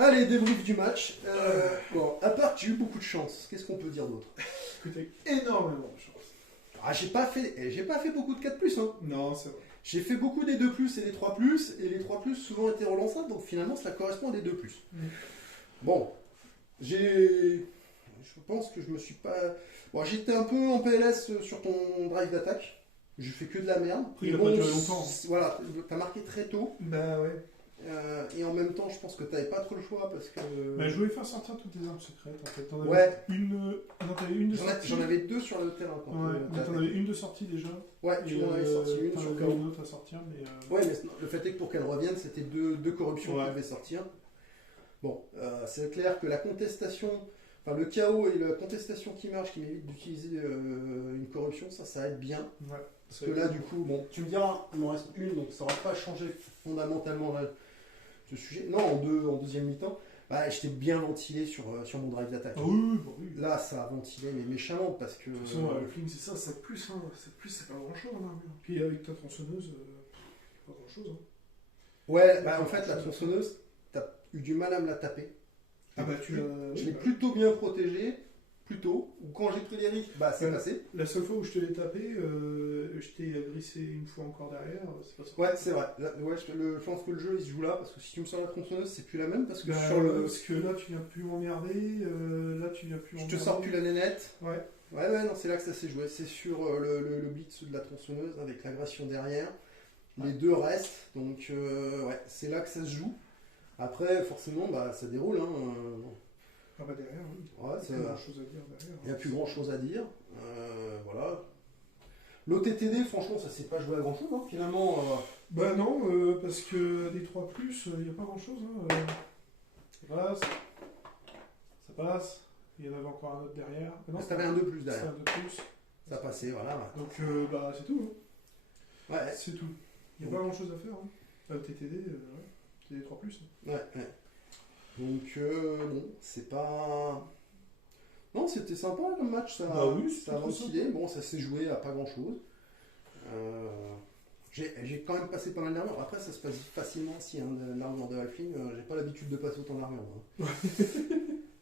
Allez, débrief du match. Bon, à part que j'ai eu beaucoup de chance, qu'est-ce qu'on peut dire d'autre? Écoutez, énormément de chance. Ah, j'ai pas fait beaucoup de 4+, hein. Non, c'est vrai. J'ai fait beaucoup des 2+, et des 3+, et les 3+, souvent étaient relançables, donc finalement, cela correspond à des 2+. Bon, je pense que je me suis pas... Bon, j'étais un peu en PLS sur ton drive d'attaque. J'ai fait que de la merde. Après, il a pas duré longtemps. Voilà, t'as marqué très tôt. Bah ouais. Et en même temps, je pense que t'avais pas trop le choix parce que... Bah, je voulais faire sortir toutes tes armes secrètes en fait. T'en avais Ouais. Non, t'avais une de sortie. J'en avais 2 sur le terrain. Quand Ouais, mais t'en avais une de sortie déjà. Ouais, tu m'en avais sorti une t'en sur avais KO. une autre à sortir, mais. Ouais, mais le fait est que pour qu'elle revienne, c'était deux corruptions qui devaient sortir. Bon, c'est clair que la contestation, enfin le chaos et la contestation qui marche, qui m'évite d'utiliser une corruption, ça aide bien. Ouais. Parce que là, du coup, bon, tu me diras, il m'en reste une, donc ça n'aura pas changé fondamentalement ce sujet. Non, en deuxième mi-temps, bah, j'étais bien ventilé sur mon drive d'attaque. Ah oui, bah oui. Là, ça a ventilé, mais méchamment, parce que... De toute façon, le fling, c'est ça, 7+, hein. 7+, c'est pas grand-chose en armure. Puis avec ta tronçonneuse, pas grand-chose. Hein. Ouais, bah en fait, la tronçonneuse, t'as eu du mal à me la taper. Ah bah tu l'as... Je l'ai plutôt bien protégée, plutôt. Ou quand j'ai pris les risques, bah c'est passé. La seule fois où je te l'ai tapé, je t'ai grissé une fois encore derrière, c'est pas ça. Ouais, c'est vrai. Là, ouais, je pense que le jeu il se joue là, parce que si tu me sors la tronçonneuse, c'est plus la même, parce que Parce que là tu viens plus m'emmerder, là tu viens plus m'emmerder. Je te sors plus la nénette. Ouais. Ouais, non, c'est là que ça s'est joué. C'est sur le blitz de la tronçonneuse, avec l'agression derrière. Les deux restent, donc ouais, c'est là que ça se joue. Après, forcément, bah, ça déroule. Hein. Ah bah derrière, oui. Ouais, il n'y a plus grand chose à dire derrière. Il n'y a plus grand chose à dire. Voilà. L'OTTD, franchement, ça s'est pas joué à grand chose, hein. Finalement. Bah non, parce que des 3+, il n'y a pas grand chose. Hein. Ça passe. Ça passe. Il y en avait encore un autre derrière. Non, t'avais un 2+ derrière. C'est un 2+. Ça passait, voilà. Donc bah c'est tout. Hein. Ouais. C'est tout. Il n'y a pas grand chose à faire. Hein. TTD, ouais. C'est des 3+. Hein. Ouais. Donc, bon, c'est pas... Non, c'était sympa comme match, ça, bah oui, ça a ventilé. Bon, ça s'est joué à pas grand-chose. J'ai quand même passé pas mal d'armure. Après, ça se passe facilement si l'armure de Halfling, j'ai pas l'habitude de passer autant d'armure. Hein.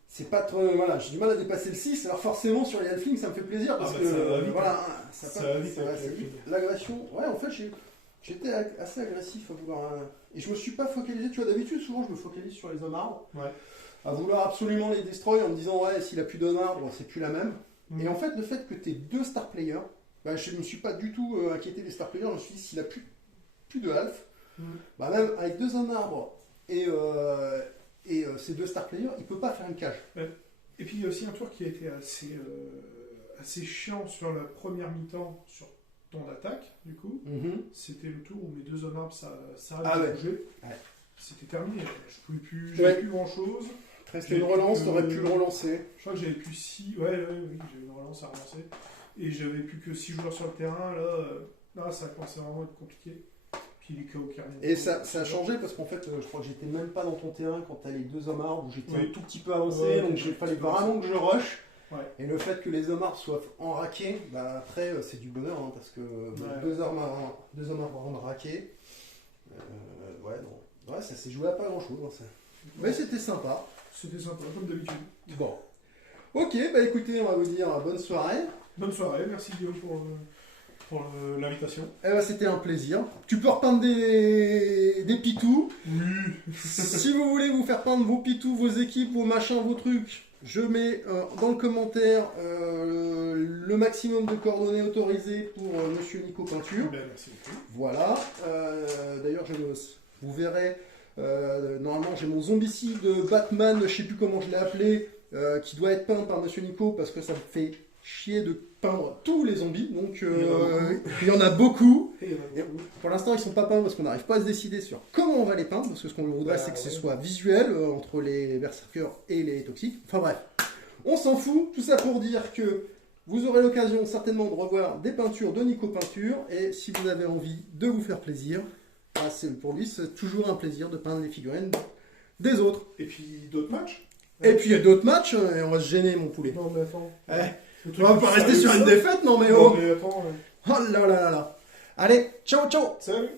C'est pas trop... Voilà, j'ai du mal à dépasser le 6, alors forcément sur les Halflings, ça me fait plaisir, parce que... Ça va vite, voilà, ça va assez vite. L'agression, ouais, en fait, j'étais assez agressif à vouloir... Et je me suis pas focalisé, tu vois, d'habitude, souvent, je me focalise sur les hommes arbres. Ouais. À vouloir absolument les destroy en me disant, ouais, s'il a plus d'hommes arbres, c'est plus la même. Et en fait, le fait que tu aies 2 star players, bah, je me suis pas du tout inquiété des star players, je me suis dit, s'il a plus de half, bah, même avec 2 hommes arbres et ces 2 star players, il peut pas faire une cage. Et puis il y a aussi un tour qui a été assez chiant sur la première mi-temps, sur ton attaque, du coup. C'était le tour où mes 2 hommes arbres, ça a bougé. Ouais. C'était terminé. Je pouvais plus, j'avais plus grand-chose. C'était une relance, t'aurais pu le relancer. Je crois que j'avais plus 6... oui, j'avais une relance à relancer. Et j'avais plus que 6 joueurs sur le terrain. Là, ça a commencé vraiment à être compliqué. Puis les KO qui reviennent. Et ça a changé parce qu'en fait, je crois que j'étais même pas dans ton terrain quand t'as les 2 hommes arbres où j'étais un tout petit peu avancé. Donc il fallait vraiment que je rush. Ouais. Et le fait que les hommes arbres soient enraqués, bah après c'est du bonheur, hein, parce que 2 hommes arbres enraqués, ouais, ça s'est joué à pas grand chose. Hein, mais c'était sympa. C'était sympa, comme d'habitude. Bon. Ok, bah écoutez, on va vous dire bonne soirée. Bonne soirée, merci Guillaume pour l'invitation. Eh ben, c'était un plaisir. Tu peux repeindre des pitous. Oui. Si vous voulez vous faire peindre vos pitous, vos équipes, vos machins, vos trucs, je mets dans le commentaire le maximum de coordonnées autorisées pour Monsieur Nico Peinture. Ben, merci beaucoup. Voilà. D'ailleurs, vous verrez, normalement j'ai mon zombicide de Batman, je sais plus comment je l'ai appelé, qui doit être peint par Monsieur Nico parce que ça me fait chier de peindre tous les zombies. Donc il y en a beaucoup. Et pour l'instant, ils sont pas peints parce qu'on n'arrive pas à se décider sur comment on va les peindre. Parce que ce qu'on voudrait, c'est que ce soit visuel entre les berserkers et les toxiques. Enfin bref, on s'en fout. Tout ça pour dire que vous aurez l'occasion certainement de revoir des peintures de Nico Peinture. Et si vous avez envie de vous faire plaisir, pour lui, c'est toujours un plaisir de peindre les figurines des autres. Et puis d'autres matchs. Et puis il y a d'autres matchs, et on va se gêner, mon poulet. Non, mais attends. On va pas rester sur une défaite, non mais oh. Non, mais attends. Oh là là là là. Allez, ciao ciao. Salut.